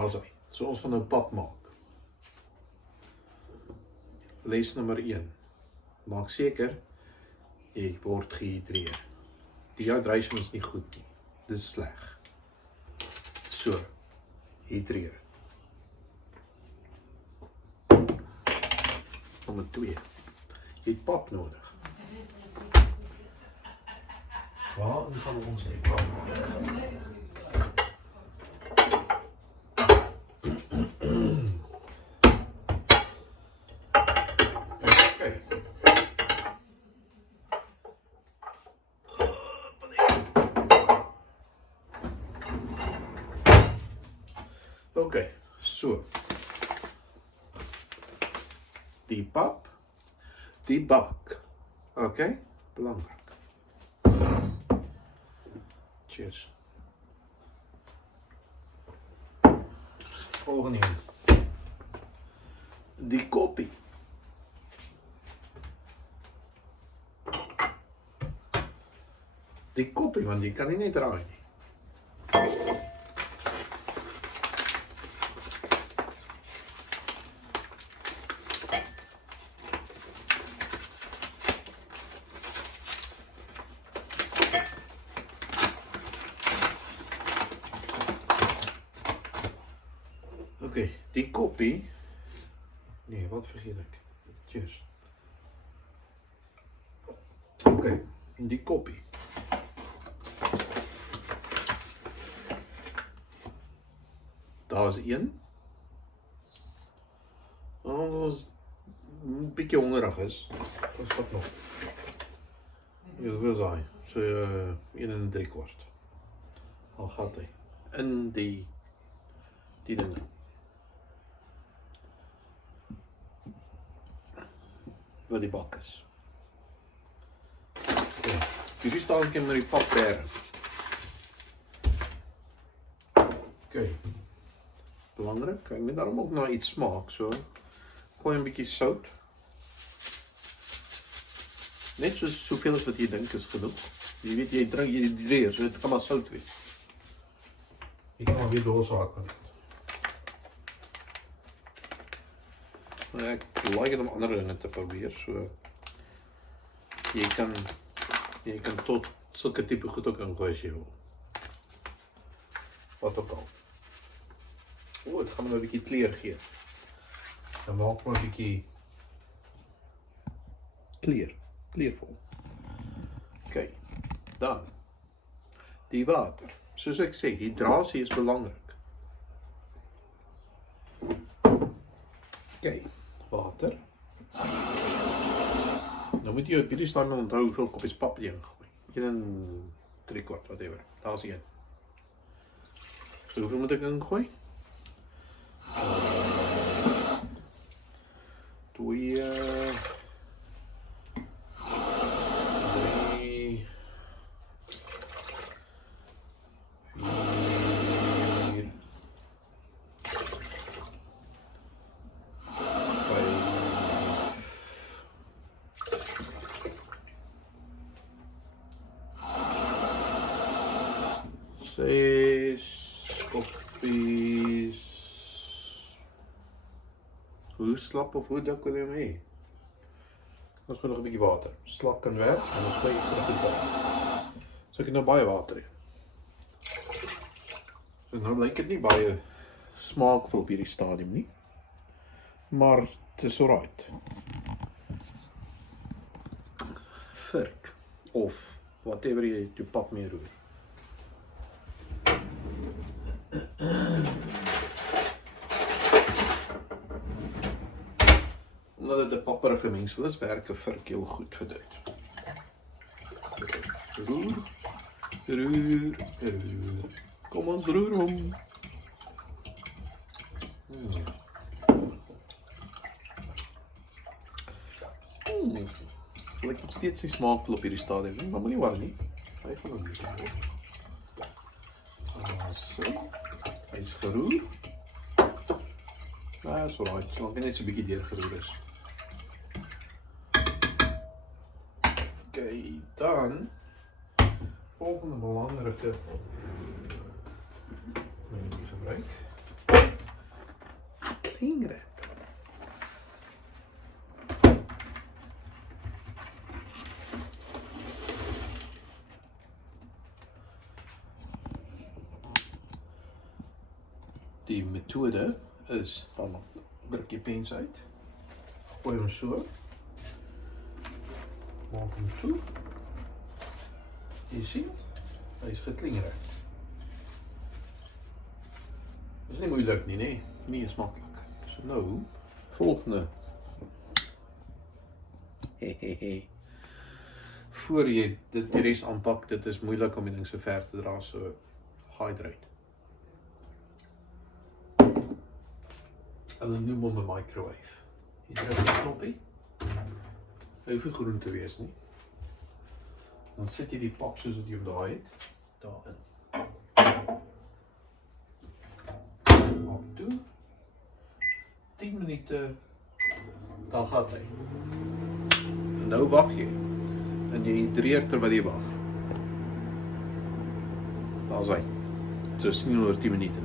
Daar's hy. So ons gaan nou pap maak. Les nommer 1. Maak seker jy word gehidreer. Dehydration is nie goed nie. Dis sleg. So, hidreer. Nommer 2. Jy het pap nodig. Waarin gaan ons die pap maak? Oké, so. Die pap, die bak. Oké, belangrijk. Cheers. Volgende een. Die koppie. Die koppie, want die kan nie net draai nie. Oké, die koppie. Nee, wat vergeet ik? Cheers. Oké, in die koppie. Daar is een. Als een beetje hongerig is, dan is dat nog. Ja, dat wil zijn. Zo 1 en 3/4. Al gaat hij. In die dingen. Waar die bak is. Okay. Hierdie staan ek met die papper. Okay. Belangrik, ek moet daarom ook na iets smaak, so. Gooi 'n bietjie sout. Net soos soveel as wat jy dink is genoeg. Jy weet jy drink jy dreer, so dit kan maar sout wees. Jy kan maar weer doorsraak van dit. Ek like het om ander dinge te probeer, so jy kan tot sulke tipe goed ook ingooi as jy wil. Wat ook al. O, dit gaan my nou 'n bietjie kleur gee. Dan maak maar 'n bietjie kleurvol. OK. Dan die water. Soos ek sê, hidrasie is belangrik. OK. Water. Nou moet jy op hierdie staan onthou hoeveel koppies pap jy ingooi. 1 en 3/4, whatever. Daar's 1. So hoeveel moet ek ingooi? 2, 3, 4, 6 koppies. Hoe slap of hoe dik wil jy hê? Ons moet nog 'n bietjie water. Slap kan werk en ons kry iets goed water. So ek het nou baie water hier. So nou lyk dit nie baie smaakvol op hierdie stadium nie. Maar het is alright. Vurk of whatever jy jou pap mee roer. Omdat dit 'n papperige mengsel is, werk 'n vurk heel goed vir dit. Roer, roer, roer. Kom ons roer hom. Lyk nog steeds nie smaakvol op hierdie stadium nie, maar moenie worry nie. Hy gaan nog nie. So, hy is geroer. Nou, is alright, solank hy net so 'n bietjie deurgeroer is. Oké, dan volgende belangrike gebruik. cling wrap. Die methode is van druk je pens uit, gooi hem so, maak hem toe. Jy sien, hy is geklingerheid. Dat is niet moeilijk nie, nee. Nie is makkelijk. So nou, volgende. Hehehe. Voor jy dit die rest aanpak, dit is moeilik om die ding so ver te dra, so hydrate. En dan noem hom 'n microwave. Jy druk die knoppie. Hy hoef nie groen te wees nie. Dan sit jy die pap soos wat jy hom daar het, daarin. Maak toe. 10 minute, dan gaat hy. En nou wag jy. En jy hydreer terwyl jy wag. Daar is hy. So sien oor 10 minute.